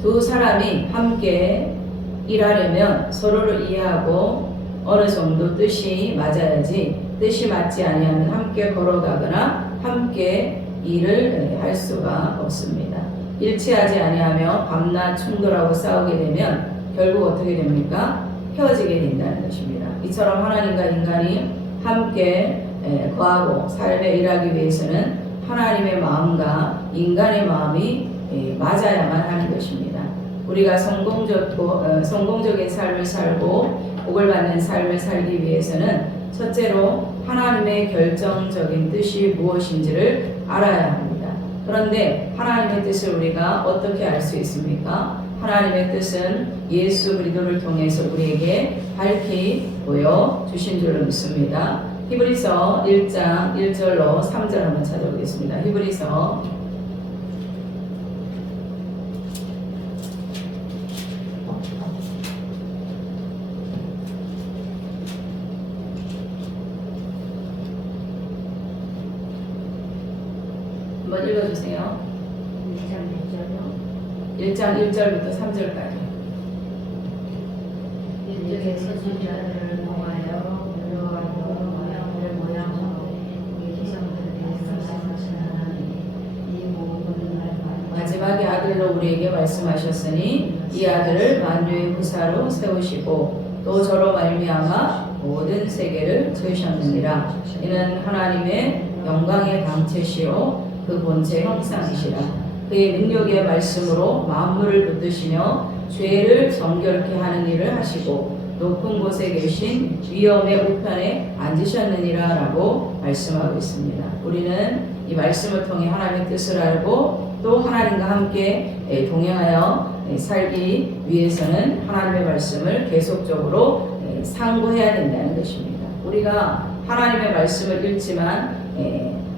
두 사람이 함께 일하려면 서로를 이해하고 어느 정도 뜻이 맞아야지, 뜻이 맞지 아니하면 함께 걸어가거나 함께 일을 할 수가 없습니다. 일치하지 아니하며 밤낮 충돌하고 싸우게 되면 결국 어떻게 됩니까? 헤어지게 된다는 것입니다. 이처럼 하나님과 인간이 함께 거하고 삶에 일하기 위해서는 하나님의 마음과 인간의 마음이 맞아야만 하는 것입니다. 우리가 성공적인 삶을 살고 복을 받는 삶을 살기 위해서는 첫째로 하나님의 결정적인 뜻이 무엇인지를 알아야 합니다. 그런데 하나님의 뜻을 우리가 어떻게 알 수 있습니까? 하나님의 뜻은 예수 그리스도를 통해서 우리에게 밝히 보여주신 줄로 믿습니다. 히브리서 1장 1절로 3절 한번 찾아보겠습니다. 히브리서 1번 읽어주세요. 1장 1절부터 3절까지. 일찍 선지자들을 모아여 위로하고 모양을 모양으로 우리 지성들에게 말씀하신 하나님, 이 모든 마지막에 아들로 우리에게 말씀하셨으니 이 아들을 만유의 구사로 세우시고 또 저로 말미암아 모든 세계를 지으셨느니라. 이는 하나님의 영광의 강체시요 그 본체 형상이시라. 그의 능력의 말씀으로 만물을 붙드시며 죄를 정결케 하는 일을 하시고 높은 곳에 계신 위엄의 우편에 앉으셨느니라 라고 말씀하고 있습니다. 우리는 이 말씀을 통해 하나님의 뜻을 알고 또 하나님과 함께 동행하여 살기 위해서는 하나님의 말씀을 계속적으로 상고해야 된다는 것입니다. 우리가 하나님의 말씀을 읽지만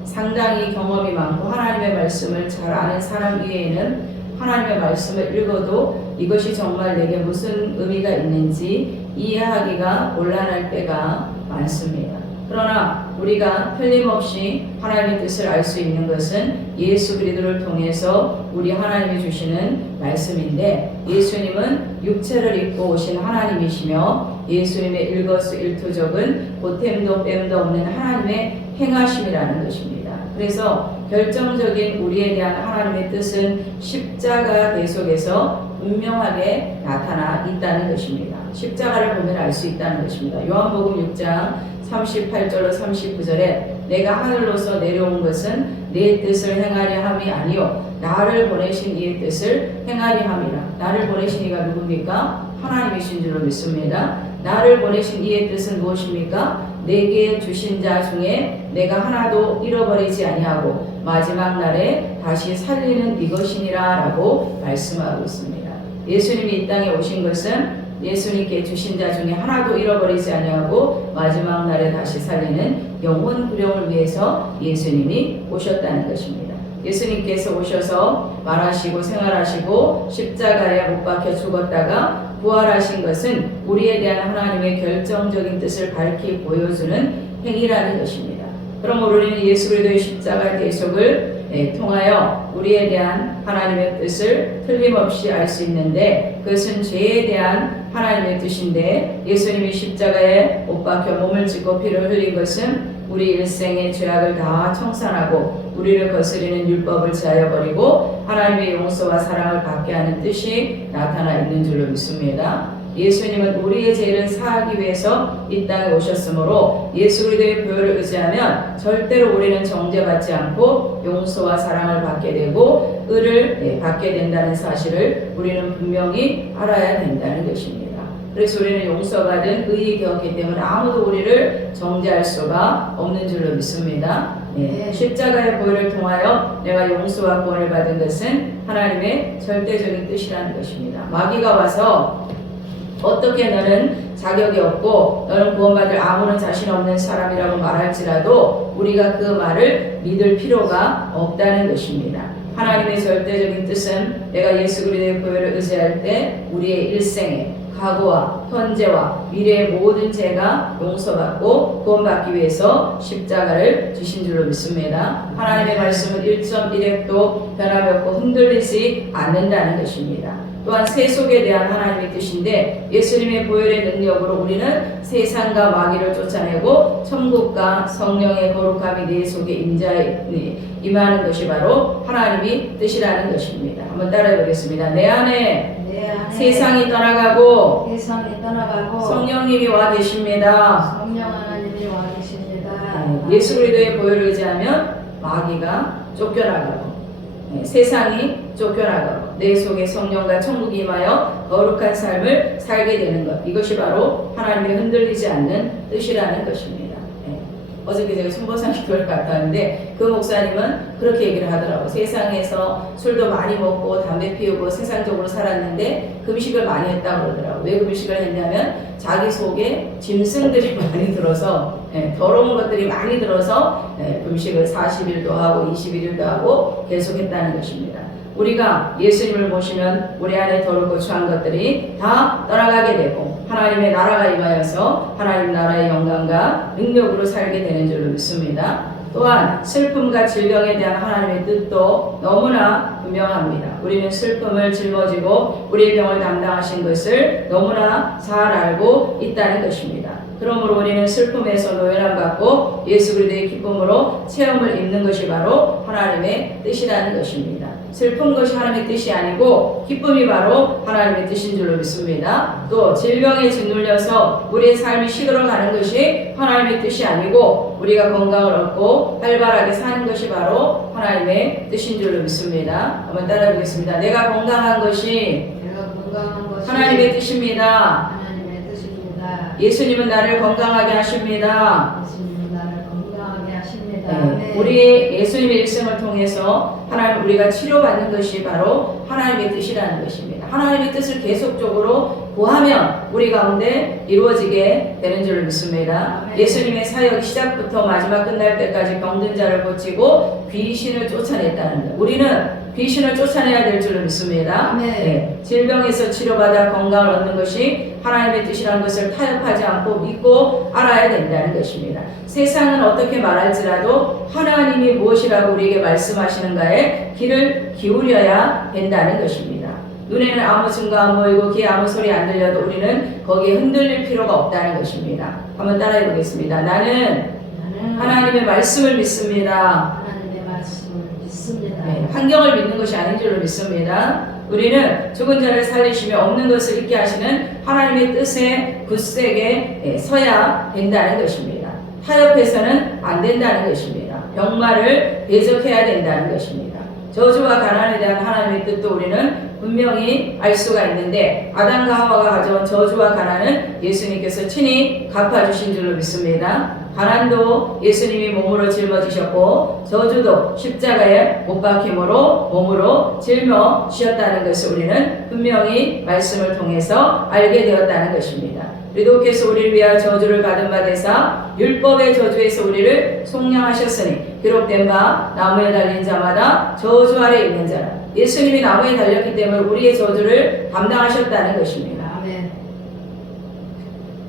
상당히 경험이 많고 하나님의 말씀을 잘 아는 사람 외에는 하나님의 말씀을 읽어도 이것이 정말 내게 무슨 의미가 있는지 이해하기가 곤란할 때가 많습니다. 그러나 우리가 틀림없이 하나님의 뜻을 알 수 있는 것은 예수 그리스도를 통해서 우리 하나님이 주시는 말씀인데, 예수님은 육체를 입고 오신 하나님이시며 예수님의 일거수일투족은 보탬도 뺨도 없는 하나님의 행하심이라는 것입니다. 그래서 결정적인 우리에 대한 하나님의 뜻은 십자가 대속에서 분명하게 나타나 있다는 것입니다. 십자가를 보면 알 수 있다는 것입니다. 요한복음 6장 38절로 39절에 내가 하늘로서 내려온 것은 내 뜻을 행하려 함이 아니요 나를 보내신 이의 뜻을 행하려 함이라. 나를 보내신 이가 누굽니까? 하나님이신 줄로 믿습니다. 나를 보내신 이의 뜻은 무엇입니까? 내게 주신 자 중에 내가 하나도 잃어버리지 아니하고 마지막 날에 다시 살리는 이것이니라 라고 말씀하고 있습니다. 예수님이 이 땅에 오신 것은 예수님께 주신 자 중에 하나도 잃어버리지 아니하고 마지막 날에 다시 살리는 영혼 구령을 위해서 예수님이 오셨다는 것입니다. 예수님께서 오셔서 말하시고 생활하시고 십자가에 못 박혀 죽었다가 부활하신 것은 우리에 대한 하나님의 결정적인 뜻을 밝히 보여주는 행위라는 것입니다. 그러므로 우리는 예수 그리스도의 십자가 대속을 통하여 우리에 대한 하나님의 뜻을 틀림없이 알 수 있는데, 그것은 죄에 대한 하나님의 뜻인데, 예수님이 십자가에 못 박혀 몸을 찢고 피를 흘린 것은 우리 일생의 죄악을 다 청산하고 우리를 거스리는 율법을 제하여 버리고 하나님의 용서와 사랑을 받게 하는 뜻이 나타나 있는 줄로 믿습니다. 예수님은 우리의 죄를 사하기 위해서 이 땅에 오셨으므로 예수 그리스도의 보혈을 의지하면 절대로 우리는 정죄받지 않고 용서와 사랑을 받게 되고 의를 받게 된다는 사실을 우리는 분명히 알아야 된다는 것입니다. 그래서 우리는 용서받은 의에 되었기 때문에 아무도 우리를 정죄할 수가 없는 줄로 믿습니다. 십자가의 보혈을 통하여 내가 용서와 구원을 받은 것은 하나님의 절대적인 뜻이라는 것입니다. 마귀가 와서 어떻게 너는 자격이 없고 너는 구원받을 아무런 자신 없는 사람이라고 말할지라도 우리가 그 말을 믿을 필요가 없다는 것입니다. 하나님의 절대적인 뜻은 내가 예수 그리스도의 보혈을 의지할 때 우리의 일생에 과거와 현재와 미래의 모든 죄가 용서받고 구원받기 위해서 십자가를 주신 줄로 믿습니다. 하나님의 말씀은 1.1핵도 변함없고 흔들리지 않는다는 것입니다. 또한 세속에 대한 하나님의 뜻인데 예수님의 보혈의 능력으로 우리는 세상과 마귀를 쫓아내고 천국과 성령의 거룩함이 내 속에 임하는 것이 바로 하나님의 뜻이라는 것입니다. 한번 따라해 보겠습니다. 내 안에 세상이 떠나가고 성령님이 와 계십니다. 성령 하나님이 와 계십니다. 예수 그리스도의 보혈을 의지하면 마귀가 쫓겨나가고 세상이 쫓겨나가고 내 속에 성령과 천국이 임하여 거룩한 삶을 살게 되는 것, 이것이 바로 하나님의 흔들리지 않는 뜻이라는 것입니다. 어저께 제가 청보산 기도를 갔다 왔는데 그 목사님은 그렇게 얘기를 하더라고요. 세상에서 술도 많이 먹고 담배 피우고 세상적으로 살았는데 금식을 많이 했다고 그러더라고요. 왜 금식을 했냐면 자기 속에 짐승들이 많이 들어서 더러운 것들이 많이 들어서 금식을 40일도 하고 21일도 하고 계속했다는 것입니다. 우리가 예수님을 모시면 우리 안에 더럽고 추한 것들이 다 떠나가게 되고 하나님의 나라가 임하여서 하나님 나라의 영광과 능력으로 살게 되는 줄로 믿습니다. 또한 슬픔과 질병에 대한 하나님의 뜻도 너무나 분명합니다. 우리는 슬픔을 짊어지고 우리의 병을 담당하신 것을 너무나 잘 알고 있다는 것입니다. 그러므로 우리는 슬픔에서 노연함 받고 예수 그리스도의 기쁨으로 체험을 입는 것이 바로 하나님의 뜻이라는 것입니다. 슬픈 것이 하나님의 뜻이 아니고 기쁨이 바로 하나님의 뜻인 줄로 믿습니다. 또 질병에 짓눌려서 우리의 삶이 시들어가는 것이 하나님의 뜻이 아니고 우리가 건강을 얻고 활발하게 사는 것이 바로 하나님의 뜻인 줄로 믿습니다. 한번 따라해 보겠습니다. 내가 건강한 것이 하나님의 뜻입니다. 예수님은 나를 건강하게 하십니다. 우리의 예수님의 일생을 통해서 하나님 우리가 치료받는 것이 바로 하나님의 뜻이라는 것입니다. 하나님의 뜻을 계속적으로 구하면 우리 가운데 이루어지게 되는 줄을 믿습니다. 예수님의 사역 시작부터 마지막 끝날 때까지 병든 자를 고치고 귀신을 쫓아냈다는 것. 우리는 귀신을 쫓아내야 될 줄을 믿습니다. 질병에서 치료받아 건강을 얻는 것이 하나님의 뜻이라는 것을 타협하지 않고 믿고 알아야 된다는 것입니다. 세상은 어떻게 말할지라도 하나님이 무엇이라고 우리에게 말씀하시는가에 귀를 기울여야 된다는 것입니다. 눈에는 아무 증거 안 보이고 귀에 아무 소리 안 들려도 우리는 거기에 흔들릴 필요가 없다는 것입니다. 한번 따라해 보겠습니다. 나는 하나님의 말씀을 믿습니다. 환경을 믿는 것이 아닌 줄로 믿습니다. 우리는 죽은 자를 살리시며 없는 것을 있게 하시는 하나님의 뜻에 굳세게 서야 된다는 것입니다. 타협해서는 안 된다는 것입니다. 병마를 대적해야 된다는 것입니다. 저주와 가난에 대한 하나님의 뜻도 우리는 분명히 알 수가 있는데 아담과 하와가 가져온 저주와 가난은 예수님께서 친히 갚아주신 줄로 믿습니다. 가난도 예수님이 몸으로 짊어지셨고 저주도 십자가에 못 박힘으로 몸으로 짊어지셨다는 것을 우리는 분명히 말씀을 통해서 알게 되었다는 것입니다. 그리스도께서 우리를 위하여 저주를 받은 바 되사 율법의 저주에서 우리를 속량하셨으니 기록된 바 나무에 달린 자마다 저주 아래 있는 자라. 예수님이 나무에 달렸기 때문에 우리의 저주를 담당하셨다는 것입니다.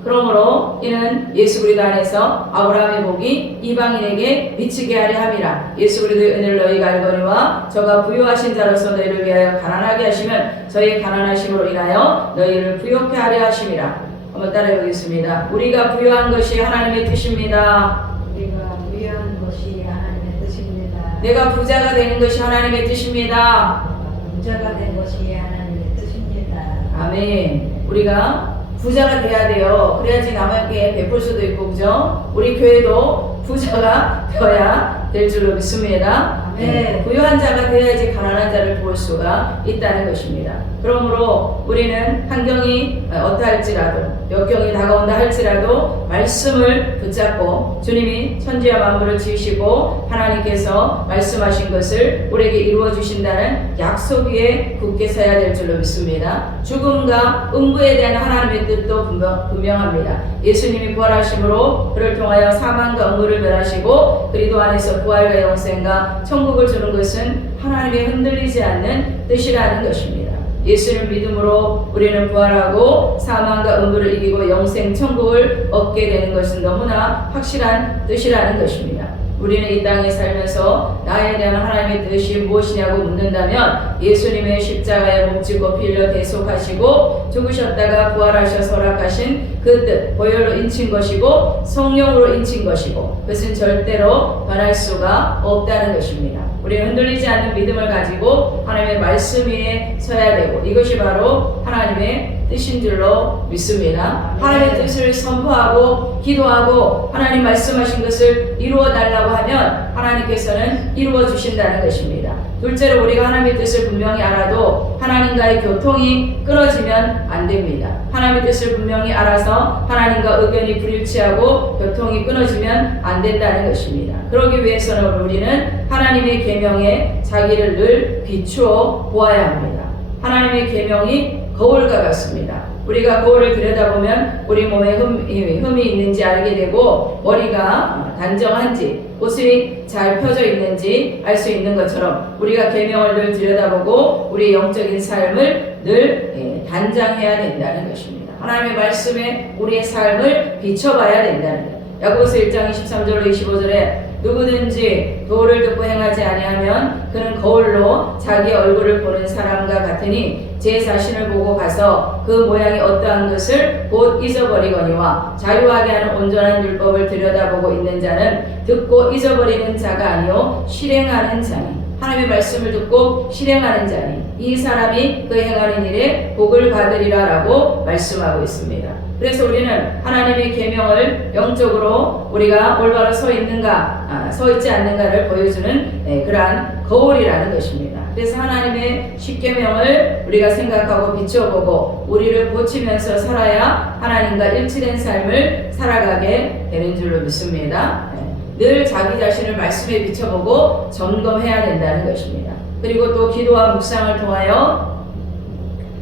그러므로 이는 예수 그리스도 안에서 아브라함의 복이 이방인에게 미치게 하려 함이라. 예수 그리스도의 은혜를 너희가 알거니와 저가 부유하신 자로서 너희를 위하여 가난하게 하시면 저희의 가난하심으로 인하여 너희를 부욕해 하려 하심이라. 한번 따라해 보겠습니다. 우리가 부유한 것이 하나님의 뜻입니다. 내가 부자가 되는 것이 하나님의 뜻입니다. 아멘. 우리가 부자가 돼야 돼요. 그래야지 남에게 베풀 수도 있고, 그죠? 우리 교회도 부자가 되어야 될 줄로 믿습니다. 부유한 자가 되어야지 가난한 자를 도울 수가 있다는 것입니다. 그러므로 우리는 환경이 어떠할지라도 역경이 다가온다 할지라도 말씀을 붙잡고 주님이 천지와 만물을 지으시고 하나님께서 말씀하신 것을 우리에게 이루어 주신다는 약속 위에 굳게 서야 될 줄로 믿습니다. 죽음과 음부에 대한 하나님의 뜻도 분명합니다. 예수님이 부활하심으로 그를 통하여 사망과 음부를 멸하시고 그리스도 안에서 부활과 영생과 천국을 주는 것은 하나님의 흔들리지 않는 뜻이라는 것입니다. 예수를 믿음으로 우리는 부활하고 사망과 음부를 이기고 영생 천국을 얻게 되는 것은 너무나 확실한 뜻이라는 것입니다. 우리는 이 땅에 살면서 나에 대한 하나님의 뜻이 무엇이냐고 묻는다면 예수님의 십자가에 몸짓고 피 흘려 대속하시고 죽으셨다가 부활하셔서 허락하신 그 뜻, 보혈로 인친 것이고 성령으로 인친 것이고 그것은 절대로 변할 수가 없다는 것입니다. 우리는 흔들리지 않는 믿음을 가지고 하나님의 말씀 위에 서야 되고 이것이 바로 하나님의 뜻인 줄로 믿습니다. 하나님의 뜻을 선포하고 기도하고 하나님 말씀하신 것을 이루어 달라고 하면 하나님께서는 이루어 주신다는 것입니다. 둘째로 우리가 하나님의 뜻을 분명히 알아도 하나님과의 교통이 끊어지면 안 됩니다. 하나님의 뜻을 분명히 알아서 하나님과 의견이 불일치하고 교통이 끊어지면 안 된다는 것입니다. 그러기 위해서는 우리는 하나님의 계명에 자기를 늘 비추어 보아야 합니다. 하나님의 계명이 거울과 같습니다. 우리가 거울을 들여다보면 우리 몸에 흠이 있는지 알게 되고 머리가 단정한지 옷이 잘 펴져 있는지 알 수 있는 것처럼 우리가 계명을 늘 들여다보고 우리 영적인 삶을 늘 단장해야 된다는 것입니다. 하나님의 말씀에 우리의 삶을 비춰봐야 된다는 것. 야고보서 1장 23절로 25절에 누구든지 도를 듣고 행하지 아니하면 그는 거울로 자기 얼굴을 보는 사람과 같으니 제 자신을 보고 가서 그 모양이 어떠한 것을 곧 잊어버리거니와 자유하게 하는 온전한 율법을 들여다보고 있는 자는 듣고 잊어버리는 자가 아니요 실행하는 자니 하나님의 말씀을 듣고 실행하는 자니 이 사람이 그 행하는 일에 복을 받으리라 라고 말씀하고 있습니다. 그래서 우리는 하나님의 계명을 영적으로 우리가 올바로 서 있는가 서 있지 않는가를 보여주는 그러한 거울이라는 것입니다. 그래서 하나님의 십계명을 우리가 생각하고 비춰보고 우리를 고치면서 살아야 하나님과 일치된 삶을 살아가게 되는 줄로 믿습니다. 늘 자기 자신을 말씀에 비춰보고 점검해야 된다는 것입니다. 그리고 또 기도와 묵상을 통하여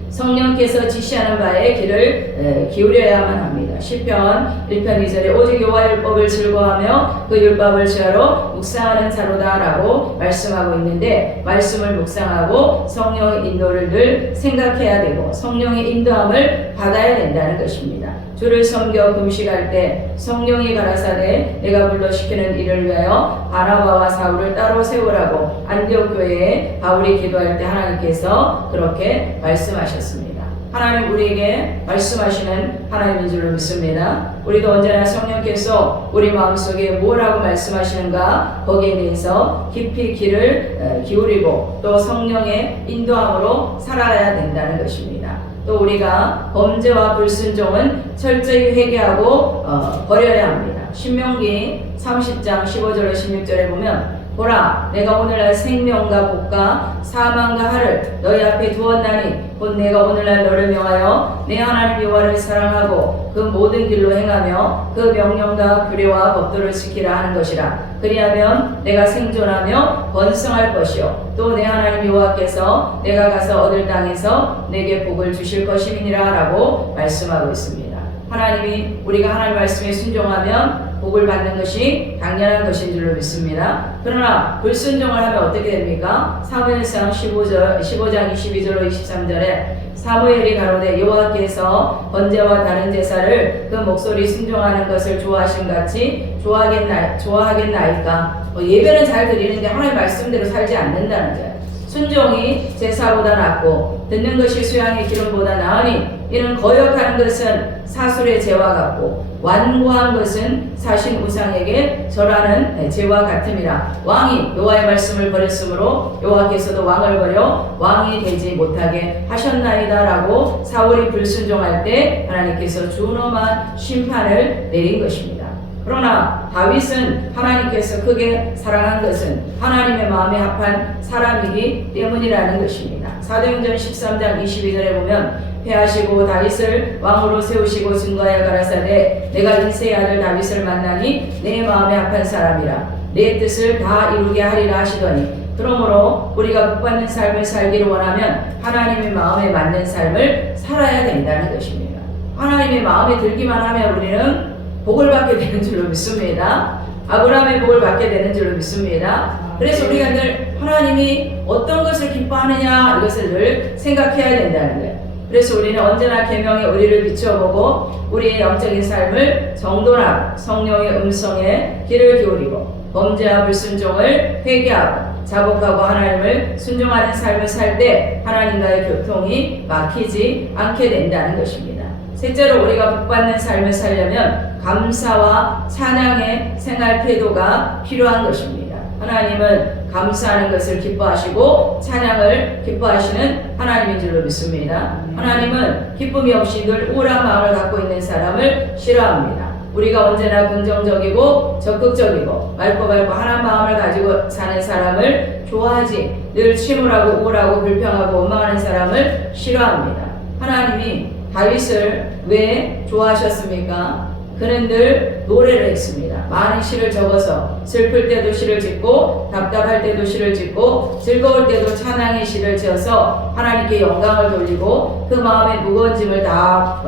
성령께서 지시하는 바에 귀를 기울여야만 합니다. 시편 1편 2절에 오직 여호와 율법을 즐거워하며 그 율법을 지하로 묵상하는 자로다 라고 말씀하고 있는데 말씀을 묵상하고 성령의 인도를 늘 생각해야 되고 성령의 인도함을 받아야 된다는 것입니다. 주를 섬겨 금식할 때 성령이 가라사대 내가 불러시키는 일을 위하여 바나바와 사울을 따로 세우라고 안디옥 교회에 바울이 기도할 때 하나님께서 그렇게 말씀하셨습니다. 하나님 우리에게 말씀하시는 하나님인 줄로 믿습니다. 우리도 언제나 성령께서 우리 마음속에 뭐라고 말씀하시는가 거기에 대해서 깊이 귀를 기울이고 또 성령의 인도함으로 살아야 된다는 것입니다. 또 우리가 범죄와 불순종은 철저히 회개하고 버려야 합니다. 신명기 30장 15절로 16절에 보면 보라 내가 오늘날 생명과 복과 사망과 할을 너희 앞에 두었나니 곧 내가 오늘날 너를 명하여 내 하나님 여호와를 사랑하고 그 모든 길로 행하며 그 명령과 규례와 법도를 지키라 하는 것이라. 그리하면 내가 생존하며 번성할 것이요 또 내 하나님 여호와께서 내가 가서 얻을 땅에서 내게 복을 주실 것임이니라 라고 말씀하고 있습니다. 하나님이 우리가 하나님 말씀에 순종하면 복을 받는 것이 당연한 것인 줄로 믿습니다. 그러나 불순종을 하면 어떻게 됩니까? 사무엘상 15장 22절로 23절에 사무엘이 가로되 여호와께서 번제와 다른 제사를 그 목소리 순종하는 것을 좋아하신 같이 좋아하겠나이까? 예배는 잘 드리는데 하나님 말씀대로 살지 않는다는 거예요. 순종이 제사보다 낫고 듣는 것이 수양의 기름보다 나으니 이는 거역하는 것은 사술의 제와 같고 완고한 것은 사신 우상에게 절하는 제와 같음이라. 왕이 여호와의 말씀을 버렸으므로 여호와께서도 왕을 버려 왕이 되지 못하게 하셨나이다 라고 사울이 불순종할 때 하나님께서 준엄한 심판을 내린 것입니다. 그러나 다윗은 하나님께서 크게 사랑한 것은 하나님의 마음에 합한 사람이기 때문이라는 것입니다. 사도행전 13장 22절에 보면 패하시고 다윗을 왕으로 세우시고 증거하여 가라사대 내가 이새의 아들 다윗을 만나니 내 마음에 합한 사람이라 내 뜻을 다 이루게 하리라 하시더니 그러므로 우리가 복받는 삶을 살기를 원하면 하나님의 마음에 맞는 삶을 살아야 된다는 것입니다. 하나님의 마음에 들기만 하면 우리는 복을 받게 되는 줄로 믿습니다. 아브라함의 복을 받게 되는 줄로 믿습니다. 그래서 우리가 늘 하나님이 어떤 것을 기뻐하느냐 이것을 늘 생각해야 된다는 거예요. 그래서 우리는 언제나 계명의 의리를 비춰보고 우리의 영적인 삶을 정돈하고 성령의 음성에 귀를 기울이고 범죄와 불순종을 회개하고 자복하고 하나님을 순종하는 삶을 살 때 하나님과의 교통이 막히지 않게 된다는 것입니다. 셋째로 우리가 복받는 삶을 살려면 감사와 찬양의 생활 태도가 필요한 것입니다. 하나님은 감사하는 것을 기뻐하시고 찬양을 기뻐하시는 하나님인 줄로 믿습니다. 하나님은 기쁨이 없이 늘 우울한 마음을 갖고 있는 사람을 싫어합니다. 우리가 언제나 긍정적이고 적극적이고 맑고 환한 마음을 가지고 사는 사람을 좋아하지 늘 침울하고 우울하고 불평하고 원망하는 사람을 싫어합니다. 하나님이 다윗을 왜 좋아하셨습니까? 그는 늘 노래를 했습니다. 많은 시를 적어서 슬플 때도 시를 짓고 답답할 때도 시를 짓고 즐거울 때도 찬양의 시를 지어서 하나님께 영광을 돌리고 그 마음의 무거운 짐을 다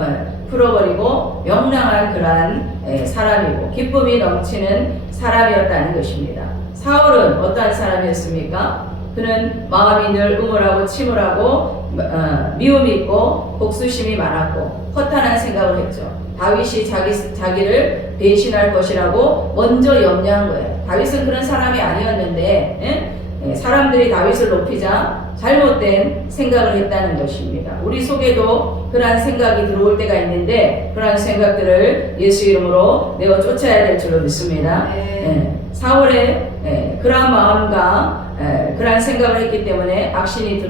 풀어버리고 명랑한 그러한 사람이고 기쁨이 넘치는 사람이었다는 것입니다. 사울은 어떠한 사람이었습니까? 그는 마음이 늘 우물하고 침울하고 미움이 있고 복수심이 많았고 허탄한 생각을 했죠. 다윗이 자기를 배신할 것이라고 먼저 염려한 거예요. 다윗은 그런 사람이 아니었는데 사람들이 다윗을 높이자 잘못된 생각을 했다는 것입니다. 우리 속에도 그러한 생각이 들어올 때가 있는데 그러한 생각들을 예수 이름으로 내어 쫓아야 될 줄로 믿습니다. 사울의 그러한 마음과 그러한 생각을 했기 때문에 악신이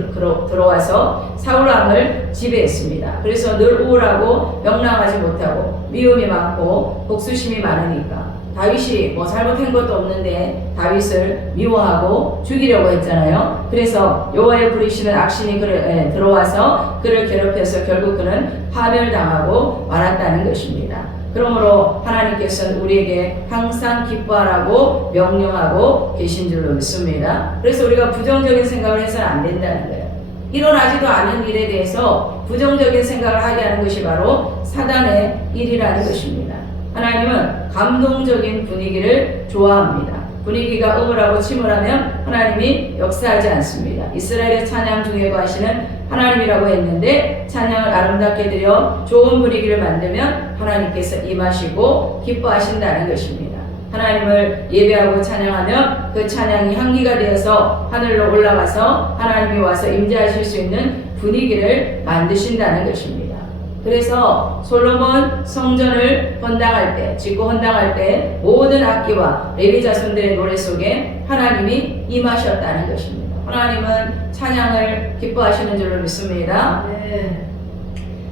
들어와서 사울 왕을 지배했습니다. 그래서 늘 우울하고 명랑하지 못하고 미움이 많고 복수심이 많으니까 다윗이 뭐 잘못한 것도 없는데 다윗을 미워하고 죽이려고 했잖아요. 그래서 여호와의 부리시는 악신이 들어와서 그를 괴롭혀서 결국 그는 파멸당하고 말았다는 것입니다. 그러므로 하나님께서는 우리에게 항상 기뻐하라고 명령하고 계신 줄로 믿습니다. 그래서 우리가 부정적인 생각을 해서는 안 된다는 거예요. 일어나지도 않은 일에 대해서 부정적인 생각을 하게 하는 것이 바로 사단의 일이라는 것입니다. 하나님은 감동적인 분위기를 좋아합니다. 분위기가 음울하고 침울하면 하나님이 역사하지 않습니다. 이스라엘의 찬양 중에 거하시는 하나님이라고 했는데 찬양을 아름답게 드려 좋은 분위기를 만들면 하나님께서 임하시고 기뻐하신다는 것입니다. 하나님을 예배하고 찬양하면 그 찬양이 향기가 되어서 하늘로 올라가서 하나님이 와서 임재하실 수 있는 분위기를 만드신다는 것입니다. 그래서 솔로몬 성전을 짓고 헌당할 때 모든 악기와 레위 자손들의 노래 속에 하나님이 임하셨다는 것입니다. 하나님은 찬양을 기뻐하시는 줄로 믿습니다.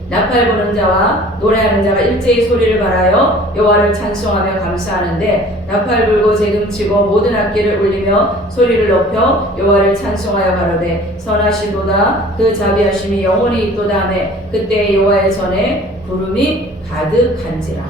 나팔 부는 자와 노래하는 자가 일제히 소리를 발하여 여호와를 찬송하며 감사하는데 나팔 불고 재금치고 모든 악기를 울리며 소리를 높여 여호와를 찬송하여 가로되 선하시도다 그 자비하심이 영원히 있도다 하매 그때 여호와의 전에 구름이 가득한지라.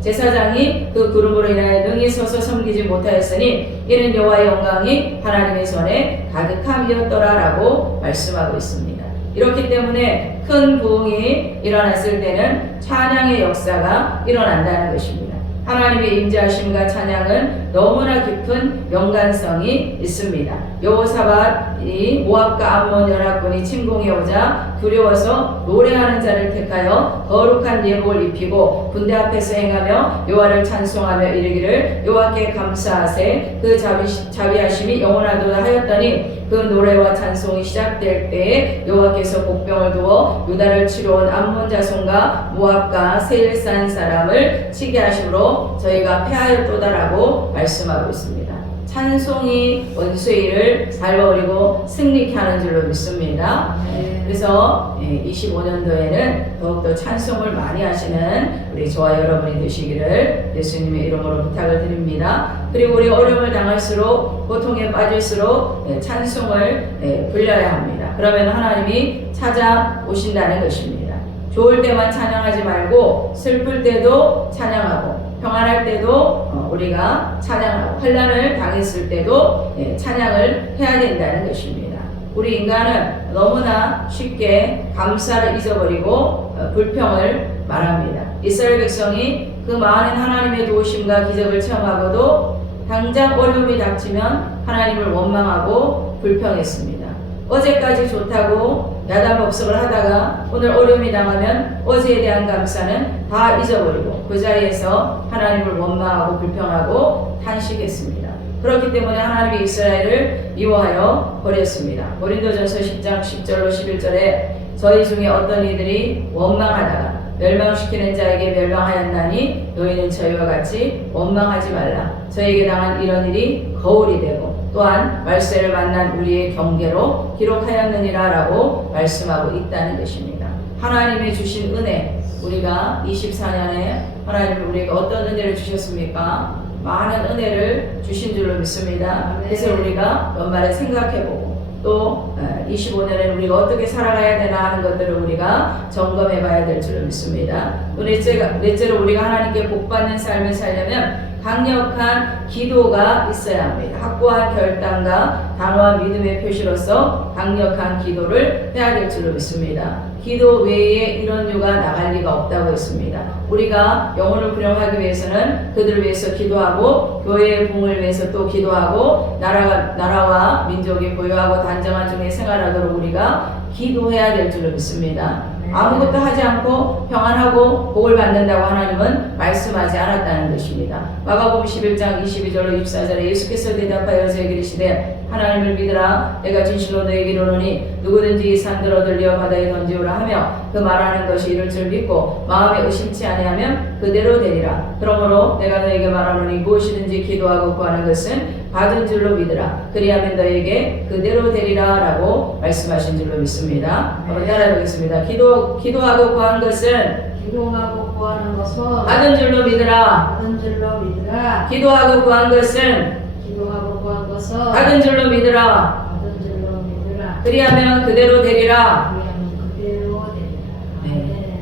제사장이 그 구름으로 인하여 능히 서서 섬기지 못하였으니 이는 여호와의 영광이 하나님의 전에 가득함이었더라라고 말씀하고 있습니다. 이렇기 때문에 큰 부흥이 일어났을 때는 찬양의 역사가 일어난다는 것입니다. 하나님의 임재하심과 찬양은 너무나 깊은 연관성이 있습니다. 여호사밧이 모압과 암몬 연합군이 침공해 오자 두려워서 노래하는 자를 택하여 거룩한 예복을 입히고 군대 앞에서 행하며 여호와를 찬송하며 이르기를 여호와께 감사하세 그 자비하심이 영원하도다 하였더니 그 노래와 찬송이 시작될 때에 여호와께서 복병을 두어 유다를 치러 온 암몬 자손과 모압과 세일산 사람을 치게 하심으로 저희가 패하였도다라고 말씀하고 있습니다. 찬송이 원수의 일을 밟아버리고 승리케 하는 줄로 믿습니다. 그래서 25년도에는 더욱더 찬송을 많이 하시는 우리 저와 여러분이 되시기를 예수님의 이름으로 부탁을 드립니다. 그리고 우리 어려움을 당할수록 고통에 빠질수록 찬송을 불려야 합니다. 그러면 하나님이 찾아오신다는 것입니다. 좋을 때만 찬양하지 말고 슬플 때도 찬양하고 평안할 때도 우리가 찬양하고 환난을 당했을 때도 찬양을 해야 된다는 것입니다. 우리 인간은 너무나 쉽게 감사를 잊어버리고 불평을 말합니다. 이스라엘 백성이 그 많은 하나님의 도우심과 기적을 체험하고도 당장 어려움이 닥치면 하나님을 원망하고 불평했습니다. 어제까지 좋다고 야단법석을 하다가 오늘 어려움이 당하면 어제에 대한 감사는 다 잊어버리고 그 자리에서 하나님을 원망하고 불평하고 탄식했습니다. 그렇기 때문에 하나님이 이스라엘을 미워하여 버렸습니다. 고린도전서 10장 10절로 11절에 저희 중에 어떤 이들이 원망하다가 멸망시키는 자에게 멸망하였나니 너희는 저희와 같이 원망하지 말라. 저에게 당한 이런 일이 거울이 되고 또한 말세를 만난 우리의 경계로 기록하였느니라 라고 말씀하고 있다는 것입니다. 하나님이 주신 은혜, 우리가 24년에 하나님이 우리에게 어떤 은혜를 주셨습니까? 많은 은혜를 주신 줄로 믿습니다. 그래서 우리가 연말에 생각해보고 또 25년에는 우리가 어떻게 살아가야 되나 하는 것들을 우리가 점검해 봐야 될 줄로 믿습니다. 또 넷째로 우리가 하나님께 복받는 삶을 살려면 강력한 기도가 있어야 합니다. 확고한 결단과 단호한 믿음의 표시로서 강력한 기도를 해야 될 줄로 믿습니다. 기도 외에 이런 유가 나갈 리가 없다고 했습니다. 우리가 영혼을 부령하기 위해서는 그들을 위해서 기도하고 교회의 부흥을 위해서 또 기도하고 나라와 민족이 고요하고 단정한 중에 생활하도록 우리가 기도해야 될 줄로 믿습니다. 아무것도 하지 않고 평안하고 복을 받는다고 하나님은 말씀하지 않았다는 것입니다. 마가복음 11장 22절로 24절에 예수께서 대답하여 저에게 이르시되 하나님을 믿으라. 내가 진실로 너에게 이르노니 누구든지 이 산들 얻으려 바다에 던지오라 하며 그 말하는 것이 이를 줄 믿고 마음에 의심치 아니하면 그대로 되리라. 그러므로 내가 너에게 말하노니 무엇이든지 기도하고 구하는 것은 받은 줄로 믿으라. 그리하면 너에게 그대로 되리라 라고 말씀하신 줄로 믿습니다. 한번 따라해 보겠습니다. 기도하고 구한 것은 기도하고 구하는 것은 받은 줄로 믿으라. 받은 줄로 믿으라. 기도하고 구한 것은 기도하고 구한 것은 받은 줄로 믿으라. 받은 줄로 믿으라. 그리하면 그대로 되리라. 그리하면 그대로 되리라. 아멘.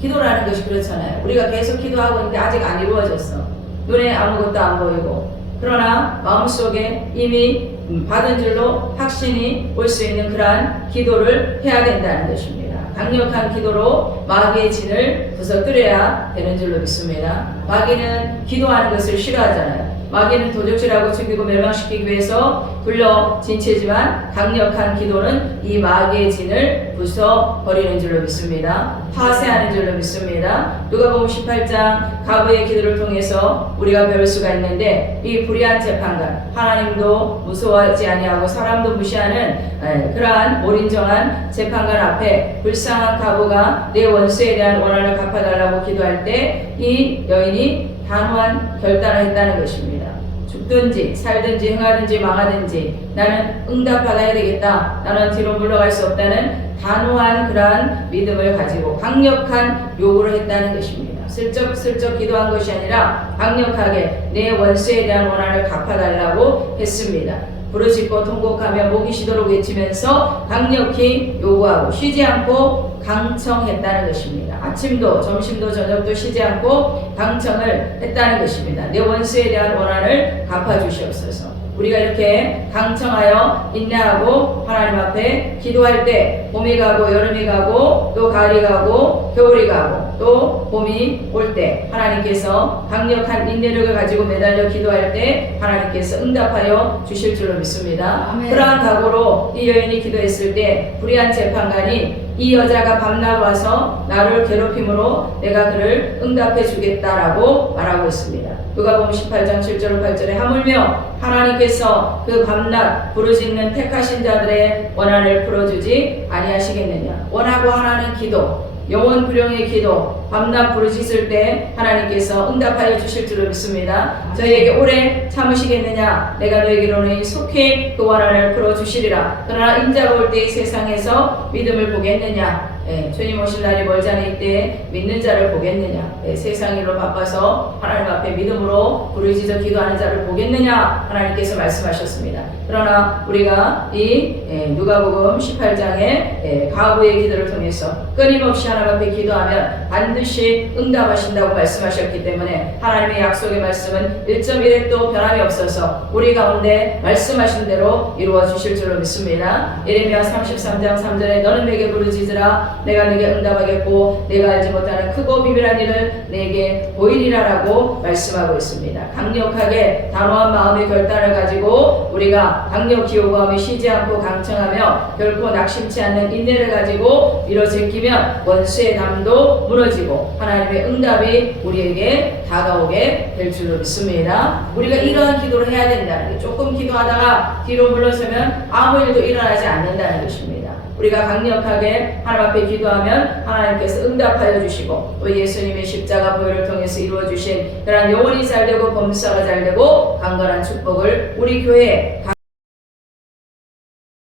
기도라는 것이 그렇잖아요. 우리가 계속 기도하고 있는데 아직 안 이루어졌어. 눈에 아무것도 안 보이고 그러나 마음속에 이미 받은 줄로 확신이 올 수 있는 그러한 기도를 해야 된다는 것입니다. 강력한 기도로 마귀의 진을 부서뜨려야 되는 줄로 믿습니다. 마귀는 기도하는 것을 싫어하잖아요. 마귀는 도적질하고 죽이고 멸망시키기 위해서 불러 진치지만 강력한 기도는 이 마귀의 진을 부숴버리는 줄로 믿습니다. 파쇄하는 줄로 믿습니다. 누가복음 18장 가부의 기도를 통해서 우리가 배울 수가 있는데 이 불의한 재판관, 하나님도 무서워하지 아니하고 사람도 무시하는 그러한 오린정한 재판관 앞에 불쌍한 가부가 내 원수에 대한 원한을 갚아달라고 기도할 때 이 여인이 단호한 결단을 했다는 것입니다. 죽든지 살든지 흥하든지 망하든지 나는 응답받아야 되겠다. 나는 뒤로 물러갈 수 없다는 단호한 그러한 믿음을 가지고 강력한 요구를 했다는 것입니다. 슬쩍슬쩍 기도한 것이 아니라 강력하게 내 원수에 대한 원한을 갚아달라고 했습니다. 부르짖고 통곡하며 목이 쉬도록 외치면서 강력히 요구하고 쉬지 않고 강청했다는 것입니다. 아침도 점심도 저녁도 쉬지 않고 강청을 했다는 것입니다. 내 원수에 대한 원한을 갚아주시옵소서. 우리가 이렇게 강청하여 인내하고 하나님 앞에 기도할 때 봄이 가고 여름이 가고 또 가을이 가고 겨울이 가고 또 봄이 올 때 하나님께서 강력한 인내력을 가지고 매달려 기도할 때 하나님께서 응답하여 주실 줄로 믿습니다. 아멘. 그러한 각오로 이 여인이 기도했을 때 불의한 재판관이 이 여자가 밤낮 와서 나를 괴롭힘으로 내가 그를 응답해 주겠다라고 말하고 있습니다. 누가복음 18장 7절 8절에 하물며 하나님께서 그 밤낮 부르짖는 택하신 자들의 원한을 풀어주지 아니하시겠느냐. 원하고 하나는 기도, 영혼 불령의 기도, 밤낮 부르짖을 때 하나님께서 응답하여 주실 줄로 믿습니다. 저희에게 오래 참으시겠느냐. 내가 너에게로는 속히 그 원한을 풀어주시리라. 그러나 인자가 올 때 이 세상에서 믿음을 보겠느냐. 주님 오실 날이 멀지 않을 때 믿는 자를 보겠느냐. 세상 일로 바빠서 하나님 앞에 믿음으로 부르짖어 기도하는 자를 보겠느냐. 하나님께서 말씀하셨습니다. 그러나 우리가 이 누가복음 18장의 가부의 기도를 통해서 끊임없이 하나님 앞에 기도하면 반드시 응답하신다고 말씀하셨기 때문에 하나님의 약속의 말씀은 1.1획도 변함이 없어서 우리 가운데 말씀하신 대로 이루어 주실 줄로 믿습니다. 예레미야 33장 3절에 너는 내게 부르짖으라 내가 네게 응답하겠고 내가 알지 못하는 크고 비밀한 일을 내게 보이리라라고 말씀하고 있습니다. 강력하게 단호한 마음의 결단을 가지고 우리가 강력히 요구하며 쉬지 않고 강청하며 결코 낙심치 않는 인내를 가지고 밀어제끼면 원수의 담도 무너지고 하나님의 응답이 우리에게 다가오게 될 줄로 믿습니다. 우리가 이러한 기도를 해야 된다는 게, 조금 기도하다가 뒤로 물러서면 아무 일도 일어나지 않는다는 것입니다. 우리가 강력하게 하나님 앞에 기도하면 하나님께서 응답하여 주시고 또 예수님의 십자가 보혈을 통해서 이루어주신 그런 영혼이 잘되고 범사가 잘되고 강건한 축복을 우리 교회에